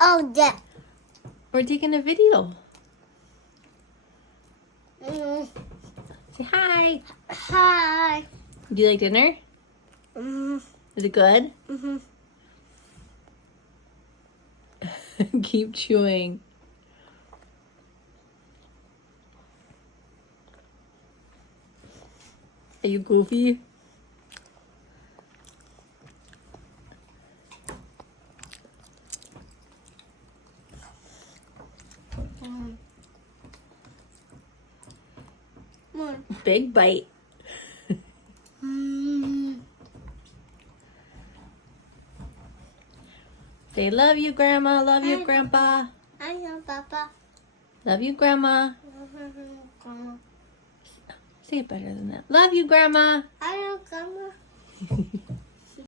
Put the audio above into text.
Oh, yeah. We're taking a video. Mm. Say hi. Hi. Do you like dinner? Mm. Is it good? Mm-hmm. Keep chewing. Are you goofy? Mm. Mm. Big bite. Mm. Say love you, Grandma. Love you, Grandpa. I know, Papa. Love you, Grandma. Grandma. Say it better than that. Love you, Grandma. I know, Grandma.